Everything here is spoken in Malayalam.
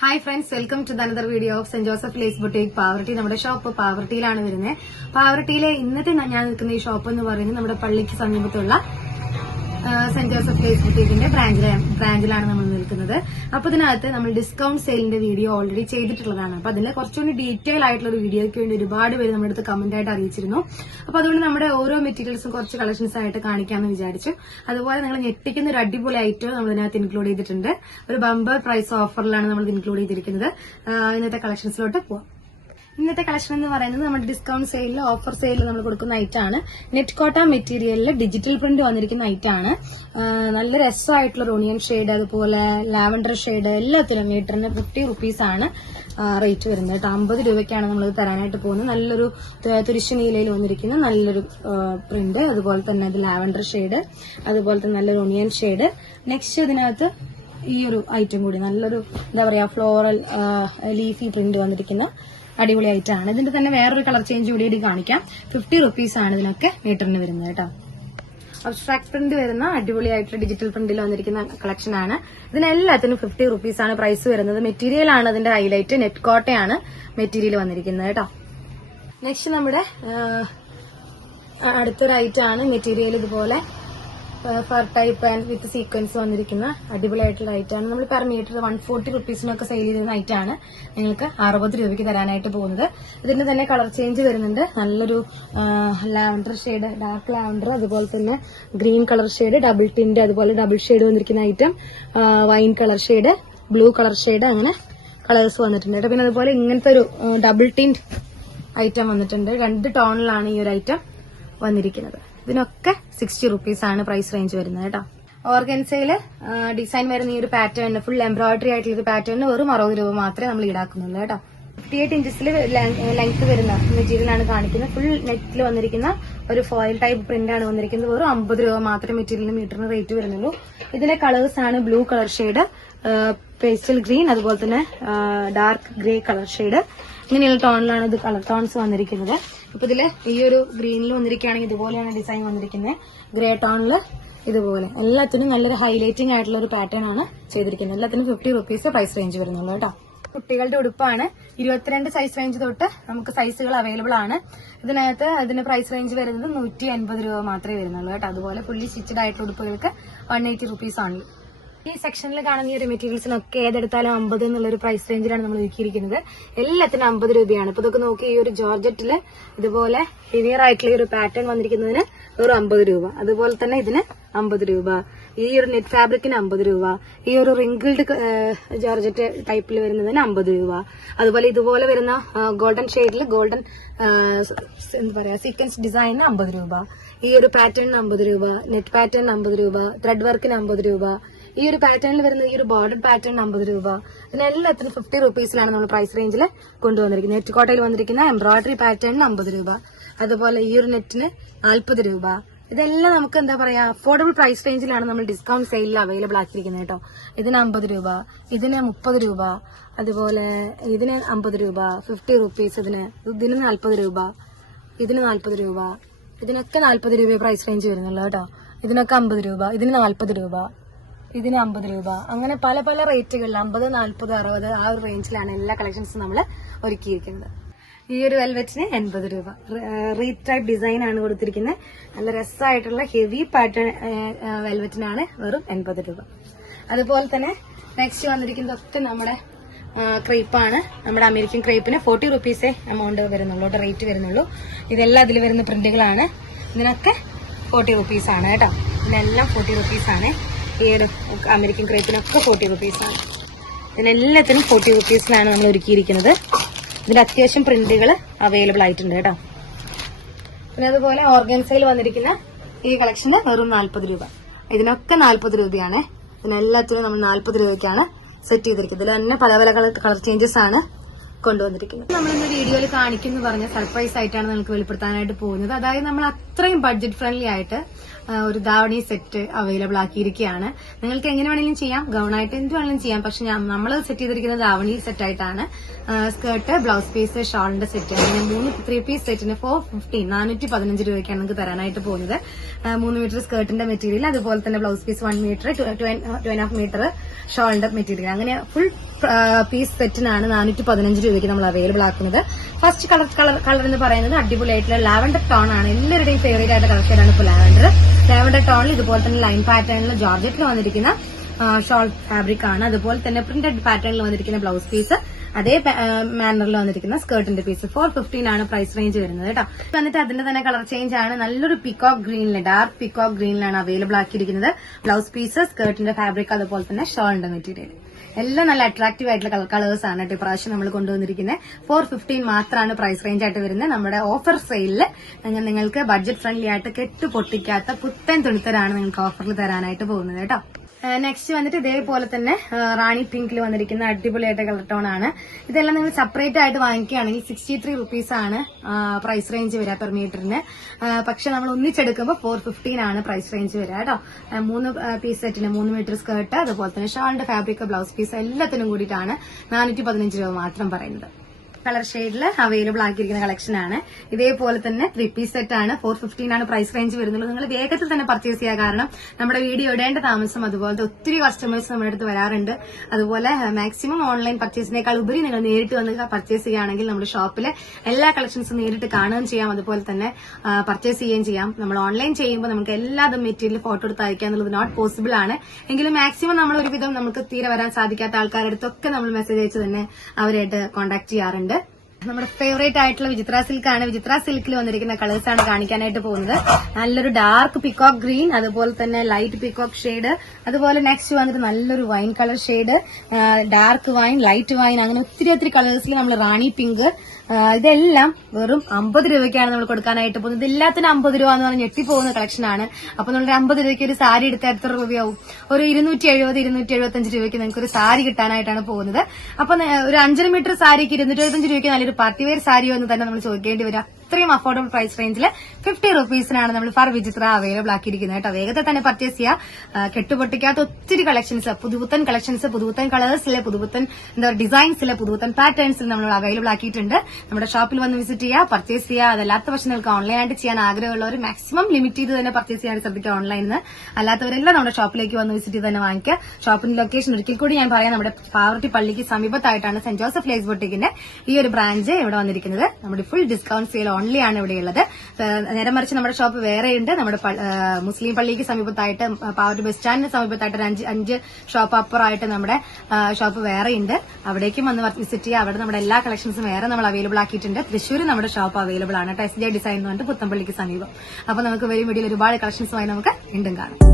Hi friends, welcome to another video of Saint Joseph laces boutique Pavaratty. നമ്മുടെ ഷോപ്പ് പാവർട്ടിയിലാണ് വരുന്നത്. പാവർട്ടിയിലെ ഇന്നത്തെ ഞാൻ നിൽക്കുന്ന ഈ ഷോപ്പ് എന്ന് പറയുന്നത് നമ്മുടെ പള്ളിക്ക് സമീപത്തുള്ള സെന്റ് ജോസഫ് ലേസ് ബൊട്ടീക്കിന്റെ ബ്രാഞ്ചിലാണ് നമ്മൾ നിൽക്കുന്നത്. അപ്പൊ ഇതിനകത്ത് നമ്മൾ ഡിസ്കൗണ്ട് സെയിലിന്റെ വീഡിയോ ഓൾറെഡി ചെയ്തിട്ടുള്ളതാണ്. അപ്പൊ അതിന്റെ കുറച്ചുകൂടി ഡീറ്റെയിൽ ആയിട്ടുള്ള ഒരു വീഡിയോയ്ക്ക് വേണ്ടി ഒരുപാട് പേര് നമ്മുടെ അടുത്ത് കമന്റ് ആയിട്ട് അറിയിച്ചിരുന്നു. അപ്പൊ അതുകൊണ്ട് നമ്മുടെ ഓരോ മെറ്റീരിയൽസും കുറച്ച് കളക്ഷൻസ് ആയിട്ട് കാണിക്കാമെന്ന് വിചാരിച്ചു. അതുപോലെ നിങ്ങൾ ഞെട്ടിക്കുന്ന ഒരു അടിപൊളി ഐറ്റം നമ്മൾ ഇതിനകത്ത് ഇൻക്ലൂഡ് ചെയ്തിട്ടുണ്ട്. ഒരു ബമ്പർ പ്രൈസ് ഓഫറിലാണ് നമ്മൾ ഇൻക്ലൂഡ് ചെയ്തിരിക്കുന്നത്. ഇന്നത്തെ കളക്ഷൻസിലോട്ട് പോവാം. ഇന്നത്തെ കളക്ഷൻ എന്ന് പറയുന്നത് നമ്മുടെ ഡിസ്കൗണ്ട് സെയിലിൽ ഓഫർ സെയിലിൽ നമ്മൾ കൊടുക്കുന്ന ഐറ്റം ആണ്. നെറ്റ് കോട്ട മെറ്റീരിയലിൽ ഡിജിറ്റൽ പ്രിന്റ് വന്നിരിക്കുന്ന ഐറ്റം ആണ്. നല്ല രസമായിട്ടുള്ള ഓണിയൻ ഷെയ്ഡ്, അതുപോലെ ലാവൻഡർ ഷെയ്ഡ്, എല്ലാത്തിലും മീറ്ററിന് 50 റുപ്പീസ് ആണ് റേറ്റ് വരുന്നത് കേട്ടോ. 50 രൂപയ്ക്കാണ് നമ്മൾ തരാനായിട്ട് പോകുന്നത്. നല്ലൊരു തുരിശനീലയിൽ വന്നിരിക്കുന്ന നല്ലൊരു പ്രിന്റ്, അതുപോലെ തന്നെ ഇത് ലാവൻഡർ ഷെയ്ഡ്, അതുപോലെ തന്നെ നല്ലൊരു ഓണിയൻ ഷെയ്ഡ്. നെക്സ്റ്റ് ഇതിനകത്ത് ഈ ഒരു ഐറ്റം കൂടി നല്ലൊരു എന്താ പറയാ ഫ്ലോറൽ ലീഫി പ്രിന്റ് വന്നിരിക്കുന്ന അടിപൊളി ഐറ്റം ആണ്. ഇതിന്റെ തന്നെ വേറൊരു കളർ ചേഞ്ച് കൂടി കാണിക്കാം. 50 റുപ്പീസ് ആണ് ഇതിനൊക്കെ മീറ്ററിന് വരുന്നത് കേട്ടോ. അബ്സ്ട്രാക്ട് പ്രിന്റ് വരുന്ന അടിപൊളിയായിട്ടുള്ള ഡിജിറ്റൽ പ്രിന്റിൽ വന്നിരിക്കുന്ന കളക്ഷൻ ആണ്. ഇതിനെല്ലാത്തിനും 50 റുപ്പീസ് ആണ് പ്രൈസ് വരുന്നത്. മെറ്റീരിയൽ ആണ് അതിന്റെ ഹൈലൈറ്റ്. നെറ്റ് കോട്ടയാണ് മെറ്റീരിയൽ വന്നിരിക്കുന്നത് കേട്ടോ. നെക്സ്റ്റ് നമ്മുടെ അടുത്തൊരു ഐറ്റം ആണ്. മെറ്റീരിയൽ ഇതുപോലെ fir type and with sequence വന്നിരിക്കുന്ന അടിപൊളിയായിട്ടുള്ള ഐറ്റം ആണ്. നമ്മൾ പെർ മീറ്റർ 140 റുപ്പീസിനൊക്കെ സെയിൽ ചെയ്തിരുന്ന ഐറ്റം ആണ് നിങ്ങൾക്ക് 60 രൂപയ്ക്ക് തരാനായിട്ട് പോകുന്നത്. ഇതിന്റെ തന്നെ കളർ ചേഞ്ച് വരുന്നുണ്ട്. നല്ലൊരു ലാവൻഡർ ഷെയ്ഡ്, ഡാർക്ക് ലാവൻഡർ, അതുപോലെ തന്നെ green colour shade, double tint, അതുപോലെ ഡബിൾ ഷെയ്ഡ് വന്നിരിക്കുന്ന item, wine colour shade, blue colour shade, അങ്ങനെ കളേഴ്സ് വന്നിട്ടുണ്ട്. പിന്നെ അതുപോലെ ഇങ്ങനത്തെ ഒരു ഡബിൾ ടിന്റ് ഐറ്റം വന്നിട്ടുണ്ട്. 2 ടോണിലാണ് ഈ ഒരു ഐറ്റം വന്നിരിക്കുന്നത്. ഇതിനൊക്കെ 60 റുപ്പീസ് ആണ് പ്രൈസ് റേഞ്ച് വരുന്നത് കേട്ടോ. ഓർഗൻസയില് ഡിസൈൻ വരുന്ന ഈ ഒരു പാറ്റേൺ, ഫുൾ എംബ്രോയിഡറി ആയിട്ടുള്ള ഒരു പാറ്റേണിന് വെറും 60 രൂപ മാത്രമേ നമ്മൾ ഈടാക്കുന്നുള്ളൂ കേട്ടോ. 58 ഇഞ്ചസിൽ ലെങ്ത് വരുന്ന മെറ്റീരിയലാണ് കാണിക്കുന്നത്. ഫുൾ നെറ്റിൽ വന്നിരിക്കുന്ന ഒരു ഫോയിൽ ടൈപ്പ് പ്രിന്റ് ആണ് വന്നിരിക്കുന്നത്. വെറും 50 രൂപ മാത്രമേ മെറ്റീരിയലിന് മീറ്ററിന് റേറ്റ് വരുന്നുള്ളൂ. ഇതിലെ കളേഴ്സ് ആണ് blue colour shade, pastel green, അതുപോലെ തന്നെ ഡാർക്ക് ഗ്രേ കളർ ഷെയ്ഡ്. ഇങ്ങനെയുള്ള ടോണിലാണ് ഇത് കളർ ടോൺസ് വന്നിരിക്കുന്നത്. അപ്പൊ ഇതില് ഈ ഒരു ഗ്രീനിൽ വന്നിരിക്കുകയാണെങ്കിൽ ഇതുപോലെയാണ് ഡിസൈൻ വന്നിരിക്കുന്നത്. ഗ്രേ ടോണില് ഇതുപോലെ എല്ലാത്തിനും നല്ലൊരു ഹൈലൈറ്റിംഗ് ആയിട്ടുള്ള ഒരു പാറ്റേൺ ആണ് ചെയ്തിരിക്കുന്നത്. എല്ലാത്തിനും 50 റുപ്പീസ് പ്രൈസ് റേഞ്ച് വരുന്നുള്ളൂ കേട്ടോ. കുട്ടികളുടെ ഉടുപ്പാണ്. 22 സൈസ് റേഞ്ച് തൊട്ട് നമുക്ക് സൈസുകൾ അവൈലബിൾ ആണ്. ഇതിനകത്ത് അതിന് പ്രൈസ് റേഞ്ച് വരുന്നത് 180 രൂപ മാത്രമേ വരുന്നുള്ളൂ കേട്ടോ. അതുപോലെ ഫുള്ളി സ്റ്റിച്ചഡ് ആയിട്ടുള്ള ഉടുപ്പുകൾക്ക് 180 റുപ്പീസ് ആണ്. ഈ സെക്ഷനിൽ കാണുന്ന ഈ ഒരു മെറ്റീരിയൽസിനൊക്കെ ഏതെടുത്താലും 50 എന്നുള്ളൊരു പ്രൈസ് റേഞ്ചിലാണ് നമ്മൾ ഒരുക്കിയിരിക്കുന്നത്. എല്ലാത്തിനും 50 രൂപയാണ്. ഇപ്പൊ ഇതൊക്കെ നോക്കി, ഈ ഒരു ജോർജറ്റില് ഇതുപോലെ ഹെവിയർ ആയിട്ടുള്ള ഒരു പാറ്റേൺ വന്നിരിക്കുന്നതിന് ഒരു 50 രൂപ, അതുപോലെ തന്നെ ഇതിന് 50 രൂപ, ഈ ഒരു നെറ്റ് ഫാബ്രിക്കിന് 50 രൂപ, ഈ ഒരു റിങ്കിൾഡ് ജോർജറ്റ് ടൈപ്പിൽ വരുന്നതിന് 50 രൂപ, അതുപോലെ ഇതുപോലെ വരുന്ന ഗോൾഡൻ ഷെയ്ഡിൽ ഗോൾഡൻ എന്താ പറയാ സീക്വൻസ് ഡിസൈനിന് 50 രൂപ, ഈ ഒരു പാറ്റേണിന് 50 രൂപ, നെറ്റ് പാറ്റേൺ 50 രൂപ, ത്രെഡ് വർക്കിന് 50 രൂപ, ഈ ഒരു പാറ്റേണിൽ വരുന്ന ഈ ഒരു ബോർഡർ പാറ്റേൺ 50 രൂപ. ഇതിനെല്ലാത്തിനും 50 റുപ്പീസിലാണ് നമ്മൾ പ്രൈസ് റേഞ്ചിൽ കൊണ്ടുവന്നിരിക്കുന്നത്. നെറ്റ് കോട്ടയിൽ വന്നിരിക്കുന്ന എംബ്രോയിഡറി പാറ്റേണിന് 50 രൂപ, അതുപോലെ ഈ ഒരു നെറ്റിന് 40 രൂപ. ഇതെല്ലാം നമുക്ക് എന്താ പറയാ അഫോർഡബിൾ പ്രൈസ് റേഞ്ചിലാണ് നമ്മൾ ഡിസ്കൗണ്ട് സെയിലിൽ അവൈലബിൾ ആക്കിയിരിക്കുന്നത് കേട്ടോ. ഇതിന് 50 രൂപ, ഇതിന് 30 രൂപ, അതുപോലെ ഇതിന് 50 രൂപ, 50 റുപ്പീസ്, ഇതിന് 40 രൂപ, ഇതിന് 40 രൂപ, ഇതിനൊക്കെ 40 രൂപ പ്രൈസ് റേഞ്ച് വരുന്നുള്ളൂ കേട്ടോ. ഇതിനൊക്കെ 50 രൂപ, ഇതിന് 40 രൂപ, ഇതിന് 50 രൂപ, അങ്ങനെ പല പല റേറ്റുകളിൽ 50, 40, 60 ആ ഒരു റേഞ്ചിലാണ് എല്ലാ കളക്ഷൻസും നമ്മൾ ഒരുക്കിയിരിക്കുന്നത്. ഈ ഒരു വെൽവെറ്റിന് 80 രൂപ. റീത്ത് ടൈപ്പ് ഡിസൈൻ ആണ് കൊടുത്തിരിക്കുന്നത്. നല്ല രസമായിട്ടുള്ള ഹെവി പാറ്റേൺ വെൽവെറ്റിനാണ് വെറും 80 രൂപ. അതുപോലെ തന്നെ നെക്സ്റ്റ് വന്നിരിക്കുന്നതൊക്കെ നമ്മുടെ ക്രേപ്പാണ്. നമ്മുടെ അമേരിക്കൻ ക്രേപ്പിന് 40 റുപ്പീസേ എമൗണ്ട് വരുന്നുള്ളൂ, റേറ്റ് വരുന്നുള്ളൂ. ഇതെല്ലാം അതിൽ വരുന്ന പ്രിന്റുകളാണ്. ഇതിനൊക്കെ 40 റുപ്പീസ് ആണ് കേട്ടോ. ഇതിനെല്ലാം 40 റുപ്പീസ് ആണ്. ഈ ഒരു അമേരിക്കൻ ക്രേപ്പിനൊക്കെ 40 റുപ്പീസ് ആണ്. ഇതിനെല്ലാത്തിനും 40 റുപ്പീസിലാണ് നമ്മൾ ഒരുക്കിയിരിക്കുന്നത്. ഇതിന് അത്യാവശ്യം പ്രിന്റുകൾ അവൈലബിൾ ആയിട്ടുണ്ട് കേട്ടോ. പിന്നെ അതുപോലെ ഓർഗൻസയിൽ വന്നിരിക്കുന്ന ഈ കളക്ഷന് വെറും 40 രൂപ. ഇതിനൊക്കെ 40 രൂപയാണ്. ഇതിനെല്ലാത്തിനും നമ്മൾ 40 രൂപയ്ക്കാണ് സെറ്റ് ചെയ്തിരിക്കുന്നത്. ഇതിൽ തന്നെ പല പല കളർ ചേഞ്ചസ് ആണ് കൊണ്ടുവന്നിരിക്കുന്നത്. നമ്മളിന്ന് വീഡിയോയിൽ കാണിക്കുന്നു പറഞ്ഞ സർപ്രൈസ് ആയിട്ടാണ് നമുക്ക് വെളിപ്പെടുത്താനായിട്ട് പോകുന്നത്. അതായത് നമ്മൾ അത്രയും ബഡ്ജറ്റ് ഫ്രണ്ട്ലി ആയിട്ട് ഒരു ധാവണി സെറ്റ് അവൈലബിൾ ആക്കിയിരിക്കുകയാണ്. നിങ്ങൾക്ക് എങ്ങനെ വേണമെങ്കിലും ചെയ്യാം, ഗൗണായിട്ട് എന്ത് വേണമെങ്കിലും ചെയ്യാം. പക്ഷെ നമ്മൾ സെറ്റ് ചെയ്തിരിക്കുന്നത് ധാവണി സെറ്റ് ആയിട്ടാണ്. സ്കേർട്ട്, ബ്ലൗസ് പീസ്, ഷോളിന്റെ സെറ്റ്, അങ്ങനെ 3 3 പീസ് സെറ്റിന് 415 രൂപയ്ക്കാണ് നിങ്ങൾക്ക് തരാനായിട്ട് പോകുന്നത്. 3 മീറ്റർ സ്കേർട്ടിന്റെ മെറ്റീരിയൽ, അതുപോലെ തന്നെ ബ്ലൗസ് പീസ് 1 മീറ്റർ, 2.5 മീറ്റർ ഷോളിന്റെ മെറ്റീരിയൽ, അങ്ങനെ ഫുൾ പീസ് സെറ്റിനാണ് 415 രൂപയ്ക്ക് നമ്മൾ അവൈലബിൾ ആക്കുന്നത്. ഫസ്റ്റ് കളർ എന്ന് പറയുന്നത് അടിപൊളിയായിട്ടുള്ള ലാവൻഡർ ടോൺ ആണ്. എല്ലാവരുടെയും ഫേവറേറ്റ് ആയിട്ട് കളർ ഷെയ്ഡാണ് ഇപ്പോൾ ലാവൻഡർ ടോണിൽ ഇതുപോലെ തന്നെ ലൈൻ പാറ്റേണിൽ ജോർജറ്റിൽ വന്നിരിക്കുന്ന ഷോൾ ഫാബ്രിക് ആണ്. അതുപോലെ തന്നെ പ്രിന്റഡ് പാറ്റേണിൽ വന്നിരിക്കുന്ന ബ്ലൗസ് പീസ്, അതേ മാനറിൽ വന്നിരിക്കുന്ന സ്കേർട്ടിന്റെ പീസ് 415 ആണ് പ്രൈസ് റേഞ്ച് വരുന്നത് കേട്ടോ. എന്നിട്ട് അതിന്റെ തന്നെ കളർ ചേഞ്ച് ആണ്. നല്ലൊരു പീകോക്ക് ഗ്രീനിൽ, ഡാർക്ക് പീകോക്ക് ഗ്രീനിലാണ് അവൈലബിൾ ആക്കിയിരിക്കുന്നത്. ബ്ലൗസ് പീസ്, സ്കേർട്ടിന്റെ ഫാബ്രിക്, അതുപോലെ തന്നെ ഷോളിന്റെ മെറ്റീരിയൽ എല്ലാം നല്ല അട്രാക്റ്റീവ് ആയിട്ടുള്ള കളേഴ്സ് ആണ് കേട്ടോ ഇപ്രാവശ്യം നമ്മൾ കൊണ്ടുവന്നിരിക്കുന്നത്. 415 മാത്രമാണ് പ്രൈസ് റേഞ്ച് ആയിട്ട് വരുന്നത്. നമ്മുടെ ഓഫർ സെയിലില് നിങ്ങൾക്ക് ബഡ്ജറ്റ് ഫ്രണ്ട്ലി ആയിട്ട് കെട്ടു പൊട്ടിക്കാത്ത പുത്തൻ തുണിത്തരാണ് നിങ്ങൾക്ക് ഓഫറിൽ തരാനായിട്ട് പോകുന്നത് കേട്ടോ. നെക്സ്റ്റ് വന്നിട്ട് ഇതേപോലെ തന്നെ റാണി പിങ്കിൽ വന്നിരിക്കുന്ന അടിപൊളിയായിട്ട് കളർ ടോൺ ആണ്. ഇതെല്ലാം നിങ്ങൾ സെപ്പറേറ്റ് ആയിട്ട് വാങ്ങിക്കുകയാണെങ്കിൽ 63 റുപ്പീസ് ആണ് പ്രൈസ് റേഞ്ച് വരിക പെർ മീറ്ററിന്. പക്ഷെ നമ്മൾ ഒന്നിച്ചെടുക്കുമ്പോൾ 415 ആണ് പ്രൈസ് റേഞ്ച് വരിക കേട്ടോ. 3 പീസ് സെറ്റിന് 3 മീറ്റർ സ്കേർട്ട്, അതുപോലെ തന്നെ ഷാളിന്റെ ഫാബ്രിക്, ബ്ലൗസ് പീസ് എല്ലാത്തിനും കൂടിയിട്ടാണ് 415 രൂപ മാത്രം പറയുന്നത്. കളർ ഷെയ്ഡിൽ അവൈലബിൾ ആക്കിയിരിക്കുന്ന കളക്ഷൻ ആണ്. ഇതേപോലെ തന്നെ 3 പീസ് സെറ്റ് ആണ്. 415 ആണ് പ്രൈസ് റേഞ്ച് വരുന്നത്. നിങ്ങൾ വേഗത്തിൽ തന്നെ പർച്ചേസ് ചെയ്യുക, കാരണം നമ്മുടെ വീഡിയോ ഇടേണ്ട താമസം, അതുപോലത്തെ ഒത്തിരി കസ്റ്റമേഴ്സ് നമ്മുടെ അടുത്ത് വരാറുണ്ട്. അതുപോലെ മാക്സിമം ഓൺലൈൻ പർച്ചേസിനേക്കാൾ ഉപരി നിങ്ങൾ നേരിട്ട് വന്ന് പർച്ചേസ് ചെയ്യുകയാണെങ്കിൽ നമ്മുടെ ഷോപ്പിലെ എല്ലാ കളക്ഷൻസും നേരിട്ട് കാണുകയും ചെയ്യാം, അതുപോലെ തന്നെ പർച്ചേസ് ചെയ്യുകയും ചെയ്യാം. നമ്മൾ ഓൺലൈൻ ചെയ്യുമ്പോൾ നമുക്ക് എല്ലാതും മെറ്റീരിയൽ ഫോട്ടോ എടുത്ത് അയക്കുക എന്നുള്ളത് നോട്ട് പോസിബിൾ ആണ്. എങ്കിലും മാക്സിമം നമ്മൾ ഒരുവിധം നമുക്ക് തീരെ വരാൻ സാധിക്കാത്ത ആൾക്കാരുടെ അടുത്തൊക്കെ നമ്മൾ മെസ്സേജ് അയച്ച് തന്നെ അവരായിട്ട് കോൺടാക്ട് ചെയ്യാറുണ്ട്. നമ്മുടെ ഫേവറേറ്റ് ആയിട്ടുള്ള വിചിത്ര സിൽക്ക് ആണ്. വിചിത്ര സിൽക്കിൽ വന്നിരിക്കുന്ന കളേഴ്സ് ആണ് കാണിക്കാനായിട്ട് പോകുന്നത്. നല്ലൊരു ഡാർക്ക് പിക്കോക്ക് ഗ്രീൻ, അതുപോലെ തന്നെ ലൈറ്റ് പിക്കോക്ക് ഷെയ്ഡ്, അതുപോലെ നെക്സ്റ്റ് വന്നിട്ട് നല്ലൊരു wine colour shade, dark wine, light wine, അങ്ങനെ ഒത്തിരി കളേഴ്സിൽ നമ്മൾ റാണി പിങ്ക്, ഇതെല്ലാം വെറും 50 രൂപയ്ക്കാണ് നമ്മൾ കൊടുക്കാനായിട്ട് പോകുന്നത്. എല്ലാത്തിനും 50 രൂപ എന്ന് പറഞ്ഞ് ഞെട്ടിപ്പോകുന്ന കളക്ഷനാണ്. അപ്പൊ നമ്മൾ 50 രൂപയ്ക്ക് ഒരു സാരി എടുത്താൽ എത്ര രൂപയാവും? ഒരു 270-275 രൂപയ്ക്ക് നിങ്ങൾക്ക് ഒരു സാരി കിട്ടാനായിട്ടാണ് പോകുന്നത്. അപ്പൊ ഒരു 5 മീറ്റർ സാരിക്ക് 225 രൂപയ്ക്ക് നല്ലൊരു പാർട്ടി വെയർ സാരിയോ എന്ന് തന്നെ നമ്മൾ ചോദിക്കേണ്ടി വരിക. അത്രയും അഫോർഡബിൾ പ്രൈസ് റേഞ്ചിൽ 50 റുപ്പീസിനാണ് നമ്മൾ ഫർ വിചിത്ര അവൈലബിൾ ആക്കിയിരിക്കുന്നത് കേട്ടോ. വേഗത്തിൽ തന്നെ പർച്ചേസ് ചെയ്യുക. കെട്ടുപൊട്ടിക്കാത്ത ഒത്തിരി കളക്ഷൻസ്, പുതുപുത്തൻ കളക്ഷൻസ്, പുതുപുത്തൻ കളേഴ്സിലെ, പുതുപുത്തൻ ഡിസൈൻസിലെ, പുതുപുത്തൻ പാറ്റേൺസിൽ നമ്മൾ അവൈലബിൾ ആക്കിയിട്ടുണ്ട്. നമ്മുടെ ഷോപ്പിൽ വന്ന് വിസിറ്റ് ചെയ്യുക, പർച്ചേസ് ചെയ്യുക. അതല്ലാത്ത പക്ഷേ നിങ്ങൾക്ക് ഓൺലൈനായിട്ട് ചെയ്യാൻ ആഗ്രഹമുള്ളവർ മാക്സിമം ലിമിറ്റ് ചെയ്ത് തന്നെ പർച്ചേസ് ചെയ്യാൻ ശ്രദ്ധിക്കുക ഓൺലൈനിൽ നിന്ന്. അല്ലാത്തവരെല്ലാം നമ്മുടെ ഷോപ്പിലേക്ക് വന്ന് വിസിറ്റ് ചെയ്ത് തന്നെ വാങ്ങിക്കുക. ഷോപ്പിന്റെ ലൊക്കേഷൻ ഒരിക്കൽ കൂടി ഞാൻ പറയാം, നമ്മുടെ പാവർട്ടി പള്ളിക്ക് സമീപത്തായിട്ടാണ് സെന്റ് ജോസഫ് ലേസ് ബൊട്ടിക്കിന്റെ ഈ ഒരു ബ്രാഞ്ച് ഇവിടെ വന്നിരിക്കുന്നത്. നമ്മുടെ ഫുൾ ഡിസ്കൗണ്ട് സെയിൽ ഓൺലി ആണ് ഇവിടെയുള്ളത്. നേരെ മറിച്ച് നമ്മുടെ ഷോപ്പ് വേറെയുണ്ട്. നമ്മുടെ മുസ്ലിം പള്ളിക്ക് സമീപത്തായിട്ട്, പാവർട്ടി ബസ് സ്റ്റാൻഡിന് സമീപത്തായിട്ട് 5 ഷോപ്പ് അപ്പുറമായിട്ട് നമ്മുടെ ഷോപ്പ് വേറെയുണ്ട്. അവിടേക്കും വന്ന് വിസിറ്റ് ചെയ്യുക. അവിടെ നമ്മുടെ എല്ലാ കളക്ഷൻസും വേറെ നമ്മൾ അവൈലബിൾ ആക്കിയിട്ടുണ്ട്. തൃശ്ശൂർ നമ്മുടെ ഷോപ്പ് അവൈലബിൾ ആണ്. SJ ഡിസൈൻ എന്ന് പറഞ്ഞിട്ട് പുത്തമ്പള്ളിക്ക് സമീപം. അപ്പൊ നമുക്ക് വരും വീഡിയോയിൽ ഒരുപാട് കളക്ഷൻസുമായി നമുക്ക് വീണ്ടും കാണാം.